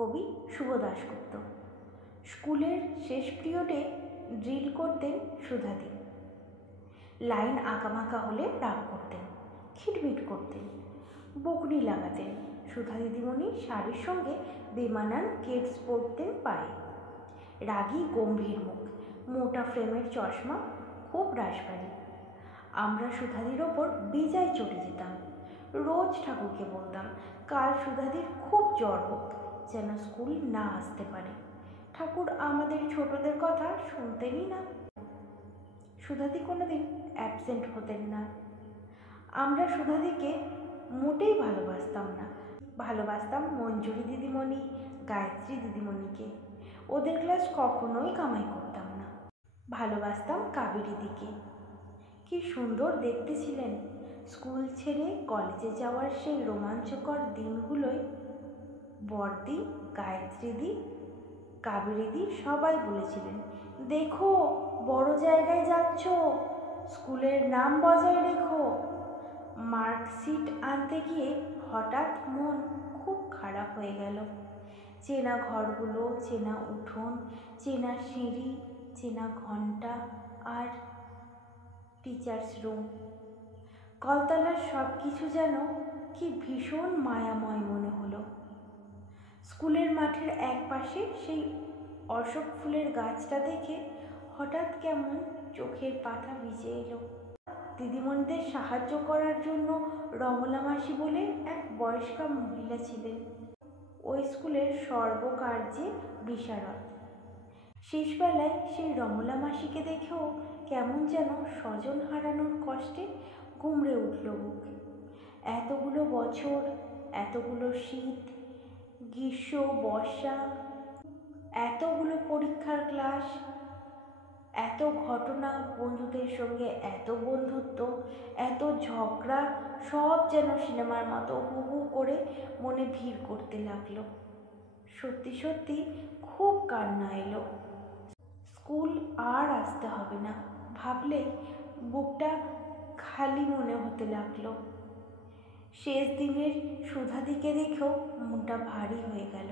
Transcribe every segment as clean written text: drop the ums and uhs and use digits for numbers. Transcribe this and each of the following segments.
কবি শুভ দাশগুপ্ত। স্কুলের শেষ পিরিয়ডে ড্রিল করতেন সুধাদি। লাইন আঁকামাঁকা হলে রাগ করতেন, খিটমিট করতেন, বকুনি লাগাতেন। সুধা দিদিমণি শাড়ির সঙ্গে বেমানান কেডস পরতেন পায়ে। রাগী গম্ভীর মুখ, মোটা ফ্রেমের চশমা, খুব রাশভারী। আমরা সুধাদির ওপর বেজায় চটে যেতাম। রোজ ঠাকুরকে বলতাম কাল সুধাদির খুব জ্বর হোক, যেন স্কুল না আসতে পারে। ঠাকুর আমাদের ছোটদের কথা শুনতেনই না। সুধাদি কোনোদিন অ্যাবসেন্ট হতেন না। আমরা সুধাদিকে মোটেই ভালোবাসতাম না। ভালোবাসতাম মঞ্জুরি দিদিমণি, গায়ত্রী দিদিমণিকে। ওদের ক্লাস কখনোই কামাই করতাম না। ভালোবাসতাম কাবেরীদিকে। কি সুন্দর দেখতে ছিলেন। স্কুল ছেড়ে কলেজে যাওয়ার সেই রোমাঞ্চকর দিনগুলোয় বড়দি, গায়ত্রীদি, কাবেরীদি সবাই বলেছিলেন, দেখো বড় জায়গায় যাচ্ছ, স্কুলের নাম বজায় রেখো। মার্কশিট আনতে গিয়ে হঠাৎ মন খুব খারাপ হয়ে গেল। চেনা ঘরগুলো, চেনা উঠোন, চেনা সিঁড়ি, চেনা ঘন্টা আর টিচার্স রুম, কলতলার সব কিছু যেন কি ভীষণ মায়াময় মনে হলো। স্কুলের মাঠের এক পাশে সেই অশোক ফুলের গাছটা দেখে হঠাৎ কেমন চোখের পাতা ভিজে এলো। দিদিমণিদের সাহায্য করার জন্য রমলা মাসি বলে এক বয়স্কা মহিলা ছিলেন, ওই স্কুলের সর্বকার্যে বিশারদ। শেষবেলায় সেই রমলা মাসিকে দেখেও কেমন যেন স্বজন হারানোর কষ্টে গুমড়ে উঠল বুক। এতগুলো বছর, এতগুলো শীত, গ্রীষ্ম, বর্ষা, এতগুলো পরীক্ষার ক্লাস, এত ঘটনা, বন্ধুদের সঙ্গে এত বন্ধুত্ব, এত ঝগড়া, সব যেন সিনেমার মতো হু হু করে মনে ভিড় করতে লাগলো। সত্যি সত্যি খুব কান্না এলো। স্কুল আর আসতে হবে না ভাবলেই বুকটা খালি মনে হতে লাগলো। শেষ দিনের সুধাদিকে দেখেও মনটা ভারী হয়ে গেল।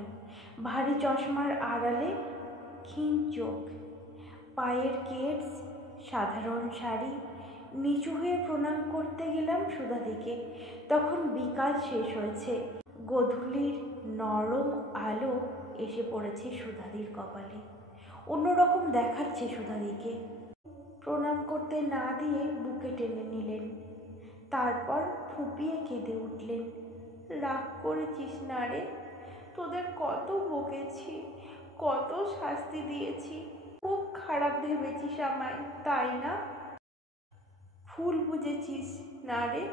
ভারী চশমার আড়ালে ক্ষীণ চোখ, পায়ের কেডস, সাধারণ শাড়ি। নিচু হয়ে প্রণাম করতে গেলাম সুধাদিকে। তখন বিকাল শেষ হয়েছে। গোধূলির নরম আলো এসে পড়েছে সুধাদির কপালে, অন্যরকম দেখাচ্ছে সুধাদিকে। প্রণাম করতে না দিয়ে বুকে টেনে নিলেন, তারপর ফুঁপিয়ে কেঁদে উঠলেন। রাগ করেছিস না রে? তোদের কত বকেছি, কত শাস্তি দিয়েছি, খুব খারাপ ভেবেছিস আমায়, তাই না? ভুল বুঝেছিস না রে?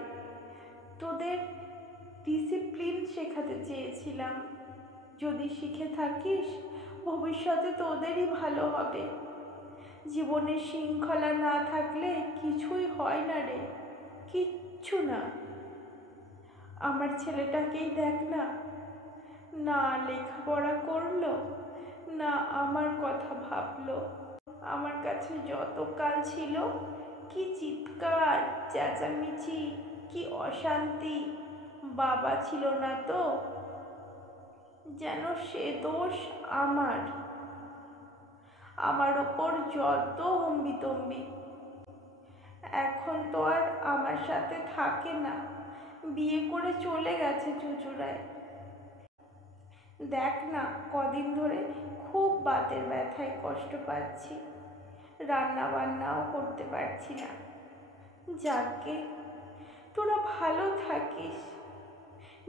তোদের ডিসিপ্লিন শেখাতে চেয়েছিলাম। যদি শিখে থাকিস ভবিষ্যতে তোদেরই ভালো হবে। জীবনে শৃঙ্খলা না থাকলে কিছুই হয় না রে, কিচ্ছু না। আমার ছেলেটাকেই দেখ না, না লেখাপড়া করলো, না আমার কথা ভাবলো। আমার কাছে যত কাল ছিল, কি চিৎকার চেঁচামেচি, কি অশান্তি। বাবা ছিল না তো, যেন সে দোষ আমার, আমার ওপর যত হম্বিতম্বি। এখন তো আর আমার সাথে থাকে না, বিয়ে করে চলে গেছে চুঁচুড়ায়। দেখ না কদিন ধরে খুব বাতের ব্যথায় কষ্ট পাচ্ছি, রান্না বান্নাও করতে পারছি না। যাকে তোরা ভালো থাকিস,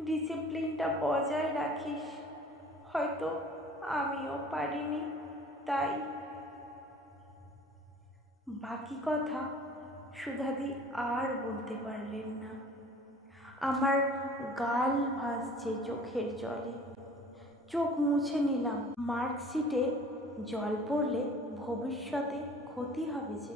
ডিসিপ্লিনটা বজায় রাখিস। হয়তো আমিও পারিনি, তাই। বাকি কথা সুধাদি আর বলতে পারলেন না। আমার গাল ভাসছে চোখের জলে। চোখ মুছে নিলাম। মার্কশিটে জল পড়লে ভবিষ্যতে ক্ষতি হবে যে।